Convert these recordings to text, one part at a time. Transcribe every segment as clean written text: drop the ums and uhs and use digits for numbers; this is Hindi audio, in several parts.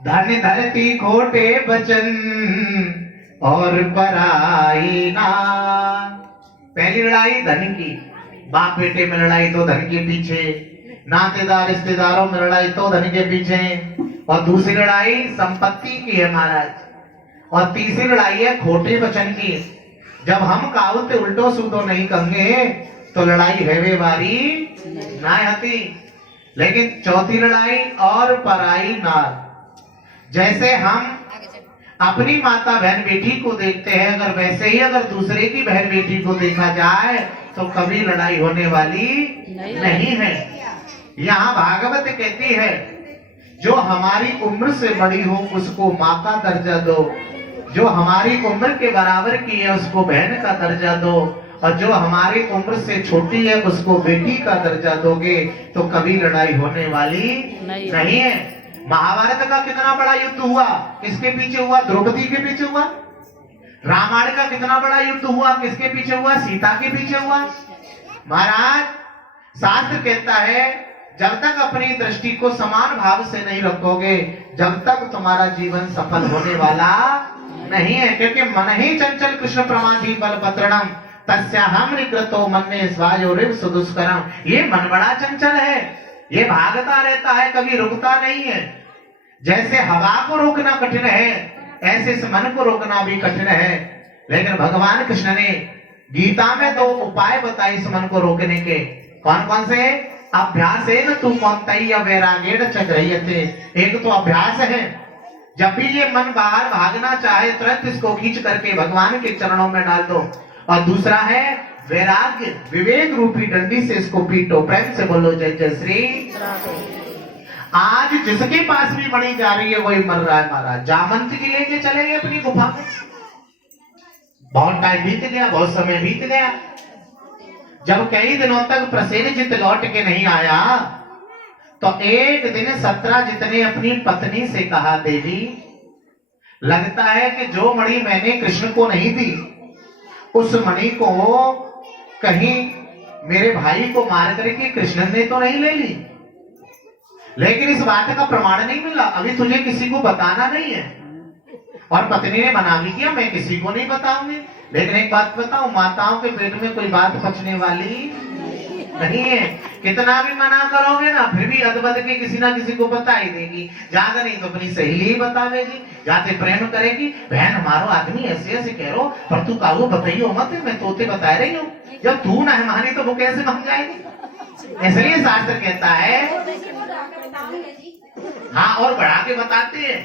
धन धरती खोटे बचन और पराई ना। पहली लड़ाई धन की, बाप बेटे में लड़ाई तो धन के पीछे, नातेदार रिश्तेदारों में लड़ाई तो धन के पीछे, और दूसरी लड़ाई संपत्ति की है महाराज, और तीसरी लड़ाई है खोटे वचन की। जब हम कावते उल्टो सूदो नहीं कहेंगे तो लड़ाई है बारी ना आती। लेकिन चौथी लड़ाई और पराई नार, जैसे हम अपनी माता बहन बेटी को देखते हैं, अगर वैसे ही अगर दूसरे की बहन बेटी को देखा जाए तो कभी लड़ाई होने वाली नहीं है। यहाँ भागवत कहती है जो हमारी उम्र से बड़ी हो उसको माँ का दर्जा दो, जो हमारी उम्र के बराबर की है उसको बहन का दर्जा दो, और जो हमारी उम्र से छोटी है उसको बेटी का दर्जा दोगे तो कभी लड़ाई होने वाली नहीं है। महाभारत का कितना बड़ा युद्ध हुआ, किसके पीछे हुआ? द्रौपदी के पीछे हुआ। रामायण का कितना बड़ा युद्ध हुआ, किसके पीछे हुआ? सीता के पीछे हुआ। महाराज शास्त्र कहता है जब तक अपनी दृष्टि को समान भाव से नहीं रखोगे जब तक तुम्हारा जीवन सफल होने वाला नहीं है। क्योंकि मन ही चंचल कृष्ण प्रमादी बलभद्रणम तस्याहम निकृतो मन्ये स्वायोरिव सुदुष्करम। ये मन बड़ा चंचल है, ये भागता रहता है, कभी रुकता नहीं है। जैसे हवा को रोकना कठिन है ऐसे इस मन को रोकना भी कठिन है। लेकिन भगवान कृष्ण ने गीता में 2 उपाय बताए इस मन को रोकने के। कौन कौन से? अभ्यासेन तु कौन्तेय वैराग्येण च गृह्यते। एक तो अभ्यास है, जब भी ये मन बाहर भागना चाहे तुरंत इसको खींच करके भगवान के चरणों में डाल दो। और दूसरा है वैराग्य, विवेक रूपी डंडी से इसको पीटो। प्रेम से बोलो जय जय श्री। आज जिसके पास भी मणि जा रही है वही मर रहा है महाराज। जामंत की लेके चले गए अपनी गुफा में, बहुत टाइम बीत गया, बहुत समय बीत गया। जब कई दिनों तक प्रसेनजित लौट के नहीं आया तो एक दिन सत्राजित ने अपनी पत्नी से कहा देवी लगता है कि जो मणि मैंने कृष्ण को नहीं दी उस मणि को कहीं मेरे भाई को मार करके कृष्ण ने तो नहीं ले ली, लेकिन इस बात का प्रमाण नहीं मिला, अभी तुझे किसी को बताना नहीं है। और पत्नी ने मना भी किया मैं किसी को नहीं बताऊंगी। लेकिन एक बात बताऊं, माताओं के पेट में कोई बात पचने वाली नहीं है। कितना भी मना करोगे ना फिर भी अदबद के किसी ना किसी को बता ही देगी। ज्यादा नहीं तो अपनी सहेली ही बतावेगी, जाते प्रेम करेगी। बहन हमारो आदमी ऐसे ऐसे कह रो पर तू काबू बताइयो मत, मैं तोते बता रही हूँ। जब तू ना मानी तो वो कैसे मान जाएगी? इसलिए शास्त्र कहता है हाँ, और बढ़ा के बताते हैं,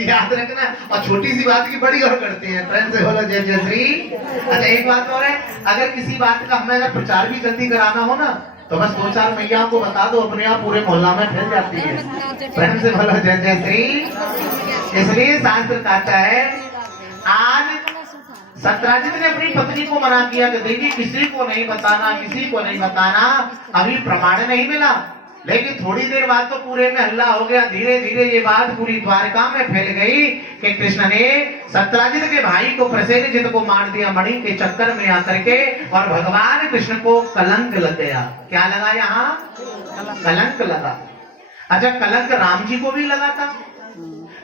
याद रखना। और छोटी सी बात की बड़ी और करते हैं। प्रेम से बोलो जय जय श्री। अच्छा एक बात और है, अगर किसी बात का हमें अगर प्रचार भी जल्दी कराना हो ना तो बस 2-4 मैया को बता दो, अपने आप पूरे मोहल्ला में फैल जाती है। प्रेम से बोलो जय जय श्री। इसलिए शास्त्र कहता है आज सत्राजित ने अपनी पत्नी को मना किया कि देखिए किसी को नहीं बताना, किसी को नहीं बताना, अभी प्रमाण नहीं मिला। लेकिन थोड़ी देर बाद तो पूरे में हल्ला हो गया। धीरे धीरे ये बात पूरी द्वारका में फैल गई कि कृष्ण ने सत्राजित के भाई को प्रसेनजित को मार दिया मणि के चक्कर में आकर के। और भगवान कृष्ण को कलंक लग गया। क्या लगा? यहाँ कलंक लगा। अच्छा कलंक राम जी को भी लगा था,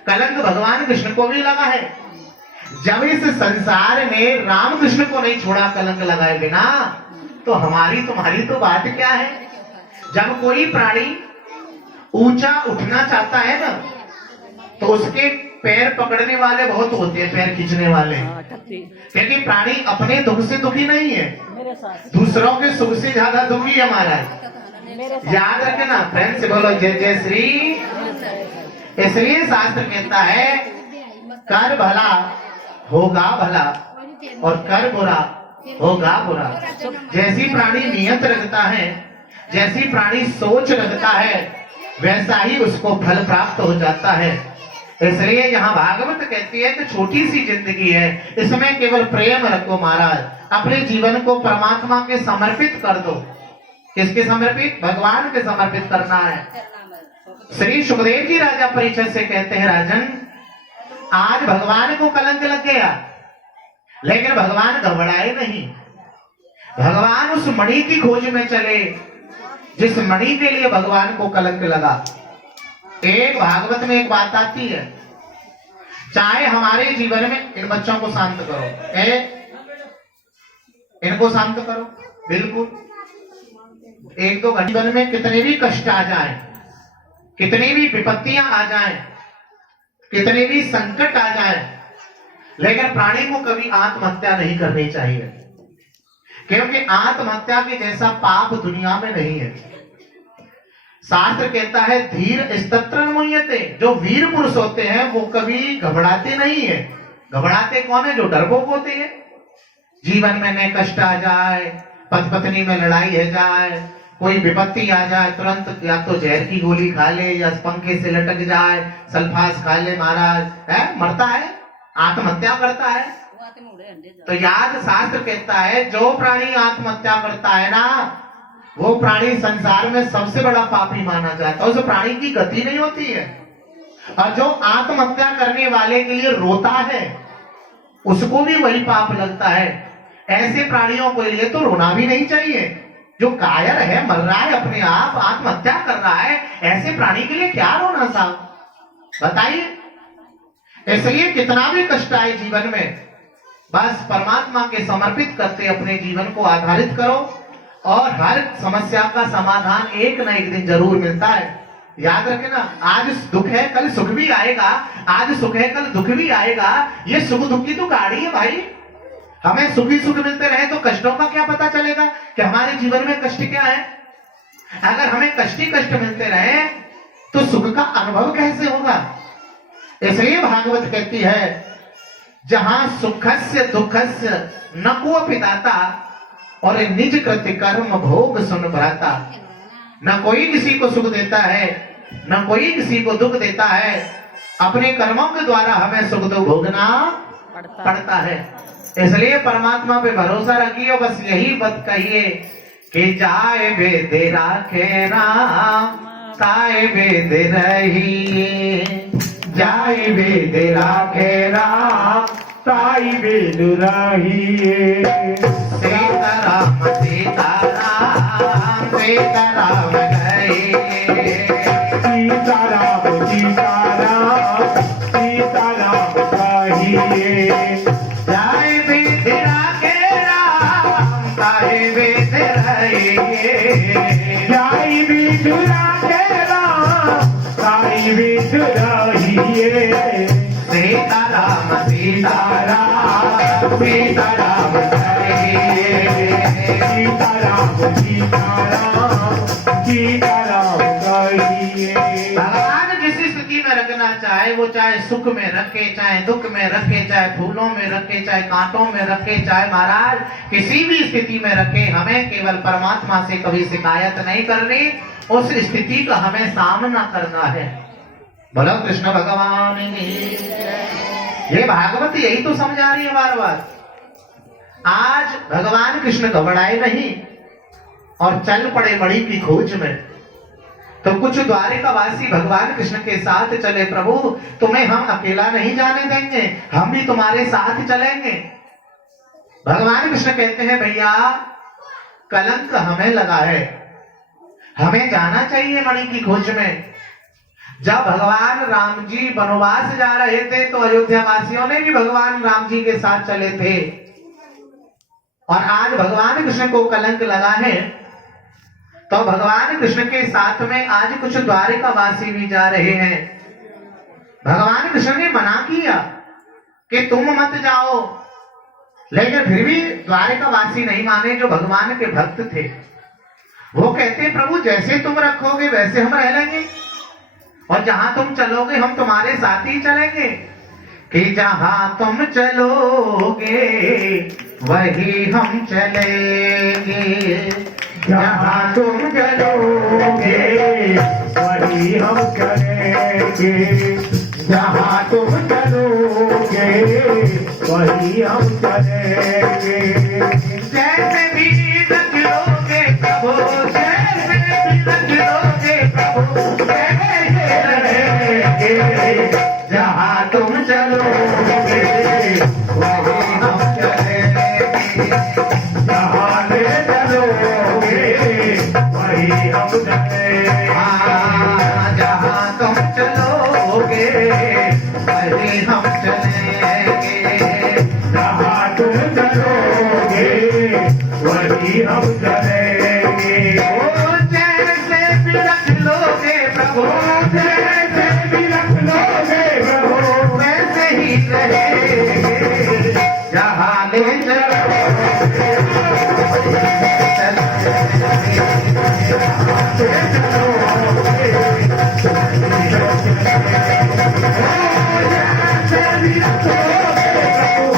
कलंक भगवान कृष्ण को भी लगा है। जब इस संसार ने राम कृष्ण को नहीं छोड़ा कलंक लगाए बिना तो हमारी तुम्हारी तो बात क्या है? जब कोई प्राणी ऊंचा उठना चाहता है ना तो उसके पैर पकड़ने वाले बहुत होते हैं, पैर खींचने वाले। क्योंकि प्राणी अपने दुख से दुखी नहीं है, दूसरों के सुख से ज्यादा दुखी है महाराज। याद रखना। प्रेम से बोलो जय जय श्री। इसलिए शास्त्र कहता है कर भला होगा भला और कर बुरा होगा बुरा। जैसी प्राणी नियत रखता है, जैसी प्राणी सोच रखता है, वैसा ही उसको फल प्राप्त हो जाता है। इसलिए यहाँ भागवत कहती है कि छोटी सी जिंदगी है, इसमें केवल प्रेम रखो महाराज। अपने जीवन को परमात्मा के समर्पित कर दो। किसके समर्पित? भगवान के समर्पित करना है। श्री सुखदेव जी राजा परीक्षित से कहते हैं राजन आज भगवान को कलंक लग गया, लेकिन भगवान घबराए नहीं। भगवान उस मणि की खोज में चले जिस मणि के लिए भगवान को कलंक लगा। एक भागवत में एक बात आती है, चाहे हमारे जीवन में, इन बच्चों को शांत करो, इनको शांत करो, बिल्कुल। एक दो जीवन में कितने भी कष्ट आ जाए, कितनी भी विपत्तियां आ जाए, कितने भी संकट आ जाए, लेकिन प्राणी को कभी आत्महत्या नहीं करनी चाहिए, क्योंकि आत्महत्या के जैसा पाप दुनिया में नहीं है। शास्त्र कहता है धीर स्तत्र मुह्यते, जो वीर पुरुष होते हैं वो कभी घबराते नहीं है। घबराते कौन है? जो डरपोक होते हैं। जीवन में नए कष्ट आ जाए, पति पत्नी में लड़ाई है जाए, कोई विपत्ति आ जाए, तुरंत या तो जहर की गोली खा ले या पंखे से लटक जाए, सल्फास खा ले, महाराज है मरता है, आत्महत्या करता है। तो याद शास्त्र कहता है जो प्राणी आत्महत्या करता है ना, वो प्राणी संसार में सबसे बड़ा पापी माना जाता है, उस प्राणी की गति नहीं होती है। और जो आत्महत्या करने वाले के लिए रोता है उसको भी वही पाप लगता है। ऐसे प्राणियों के लिए तो रोना भी नहीं चाहिए। जो कायर है, मर रहा है, अपने आप आत्महत्या कर रहा है, ऐसे प्राणी के लिए क्या रोना साहब, बताइए। इसलिए कितना भी कष्ट आए जीवन में, बस परमात्मा के समर्पित करते अपने जीवन को आधारित करो, और हर समस्या का समाधान एक न एक दिन जरूर मिलता है। याद रखे ना, आज दुख है कल सुख भी आएगा, आज सुख है कल दुख भी आएगा। ये सुख दुख की तो गाड़ी है भाई। हमें सुख ही सुख मिलते रहे तो कष्टों का क्या पता चलेगा कि हमारे जीवन में कष्ट क्या है। अगर हमें कष्ट ही कष्ट मिलते रहे तो सुख का अनुभव कैसे होगा। इसलिए भागवत कहती है जहां सुखस्य दुखस्य न को पिताता और निज कृत्य कर्म भोग सुन भ्राता। न कोई किसी को सुख देता है, न कोई किसी को दुख देता है, अपने कर्मों के द्वारा हमें सुख दुख भोगना पड़ता है। इसलिए परमात्मा पे भरोसा रखिए, बस यही बात कहिए कि जाए वेद राखे राम, ताए वेद रहिए, जाय वेद राखे राम, ताई वेद रहिए। सीताराम सीताराम सीताराम कहिए, सीताराम सीताराम सीताराम कहिए। जाए वेद राखे राम, ताए वेद रहिए, जाय वेद राखे राम, ताई वेद रहिए। सीताराम सीताराम सीताराम कहिए, सीताराम सीताराम सीताराम कहिए। भगवान जिस स्थिति में रखना चाहे, वो चाहे सुख में रखे, चाहे दुख में रखे, चाहे फूलों में रखे, चाहे कांटों में रखे, चाहे महाराज किसी भी स्थिति में रखे, हमें केवल परमात्मा से कभी शिकायत नहीं करनी, उस स्थिति का हमें सामना करना है। बोलो कृष्ण भगवान की। ये भागवत यही तो समझा रही है बार बार। आज भगवान कृष्ण घबराए नहीं और चल पड़े मणि की खोज में। तो कुछ द्वारिकावासी भगवान कृष्ण के साथ चले, प्रभु तुम्हें हम अकेला नहीं जाने देंगे, हम भी तुम्हारे साथ चलेंगे। भगवान कृष्ण कहते हैं भैया कलंक हमें लगा है, हमें जाना चाहिए मणि की खोज में। जब भगवान राम जी वनवास जा रहे थे तो अयोध्या वासियों ने भी भगवान राम जी के साथ चले थे, और आज भगवान कृष्ण को कलंक लगा है तो भगवान कृष्ण के साथ में आज कुछ द्वारिकावासी भी जा रहे हैं। भगवान कृष्ण ने मना किया कि तुम मत जाओ, लेकिन फिर भी द्वारिकावासी नहीं माने जो भगवान के भक्त थे। वो कहते प्रभु जैसे तुम रखोगे वैसे हम रह लेंगे, और जहां तुम चलोगे हम तुम्हारे साथ ही चलेंगे। कि जहां तुम चलोगे वही हम चलेंगे, जहाँ तुम चलोगे वही हम चलेंगे, जहाँ तुम चलोगे वही हम चलेंगे। जैसे भी रख लोगे प्रभु, जैसे भी रख लोगे प्रभु, जैसे रहेंगे। जहाँ तुम चलोगे वही हम चलेंगे, जहाँ ले चलोगे वही हम चलेंगे। जहाँ तुम जैसे भी रख लोगे रहो, वैसे ही रहेंगे जहाँ ले जैसे भी रख लोगे रहो, जैसे भी रख लोगे रहो,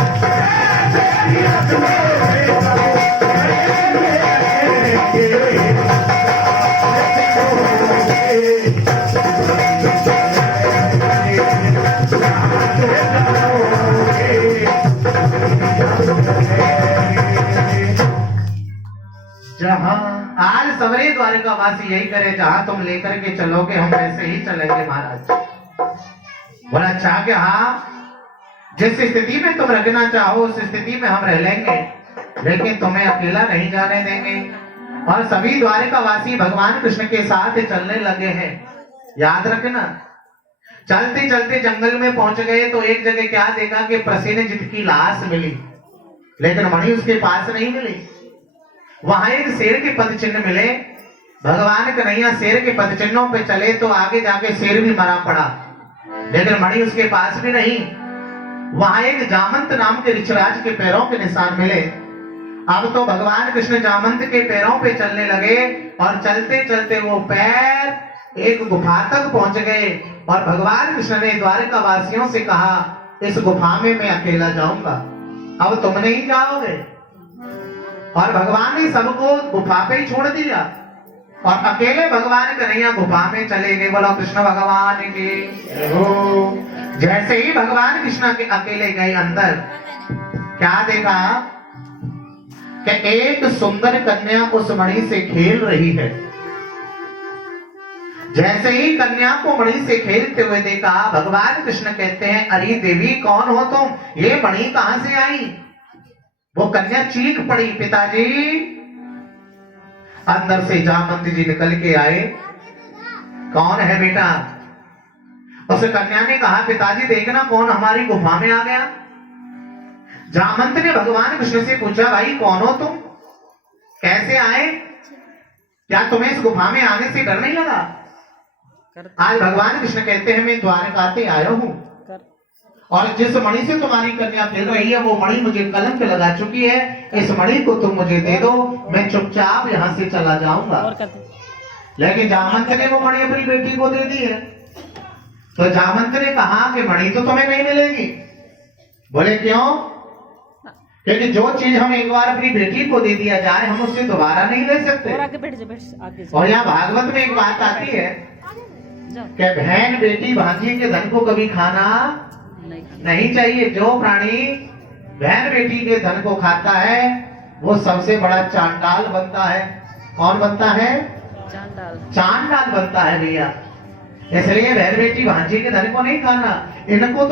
जहाँ आज सवरे द्वारकावासी यही करे, जहाँ तुम लेकर के चलोगे हम वैसे ही चलेंगे महाराज। बोला अच्छा कि हाँ, जिस स्थिति में तुम रखना चाहो उस स्थिति में हम रह लेंगे, लेकिन तुम्हें अकेला नहीं जाने देंगे। और सभी द्वारकावासी भगवान कृष्ण के साथ चलने लगे हैं। याद रखना, चलते चलते जंगल में पहुंच गए तो एक जगह क्या देखा कि प्रसेनजित की लाश मिली, लेकिन मणि उसके पास नहीं मिली। वहां एक शेर के पद चिन्ह मिले। भगवान कन्हैया शेर के पद चिन्हों पे चले तो आगे जाके शेर भी मरा पड़ा, लेकिन मणि उसके पास भी नहीं। वहां एक जामंत नाम के ऋषराज के पैरों के निशान मिले। अब तो भगवान कृष्ण जामंत के पैरों पे चलने लगे और चलते चलते वो पैर एक गुफा तक पहुंच गए। और भगवान कृष्ण ने द्वारका वासियों से कहा, इस गुफा में मैं अकेला जाऊंगा, अब तुम नहीं जाओगे। और भगवान ने सबको गुफा पे ही छोड़ दिया और अकेले भगवान कन्हैया गुफा में चले गए। बोलो कृष्ण भगवान की जय। जैसे ही भगवान कृष्ण के अकेले गए अंदर, क्या देखा कि एक सुंदर कन्या उस मणि से खेल रही है। जैसे ही कन्या को मणि से खेलते हुए देखा, भगवान कृष्ण कहते हैं, अरे देवी कौन हो तुम, ये मणि कहां से आई? वो कन्या चीख पड़ी, पिताजी। अंदर से जामंत जी निकल के आए। कौन है बेटा? उस कन्या ने कहा, पिताजी देखना कौन हमारी गुफा में आ गया। जामंत ने भगवान कृष्ण से पूछा, भाई कौन हो तुम, कैसे आए, क्या तुम्हें इस गुफा में आने से डर नहीं लगा? आज भगवान कृष्ण कहते हैं, मैं द्वारका से आया हूं और जिस मणि से तुम्हारी कन्या खेल रही है वो मणि मुझे कलंक लगा चुकी है। इस मणि को तुम मुझे दे दो, मैं चुपचाप यहाँ से चला जाऊंगा। लेकिन जामंत ने वो मणि अपनी बेटी को दे दी है। तो जामंत ने कहा कि मणि तो तुम्हें नहीं मिलेगी। बोले क्यों? क्योंकि जो चीज हम एक बार अपनी बेटी को दे दिया जाए हम उससे दोबारा नहीं ले सकते। और यहाँ भागवत में एक बात आती है कि बहन बेटी भांजी के धन को कभी खाना नहीं चाहिए। जो प्राणी बहन बेटी के धन को खाता है वो सबसे बड़ा चांडाल बनता है। कौन बनता है? चांडाल बनता है भैया। इसलिए बहन बेटी भांजी के धन को नहीं खाना। इनको तो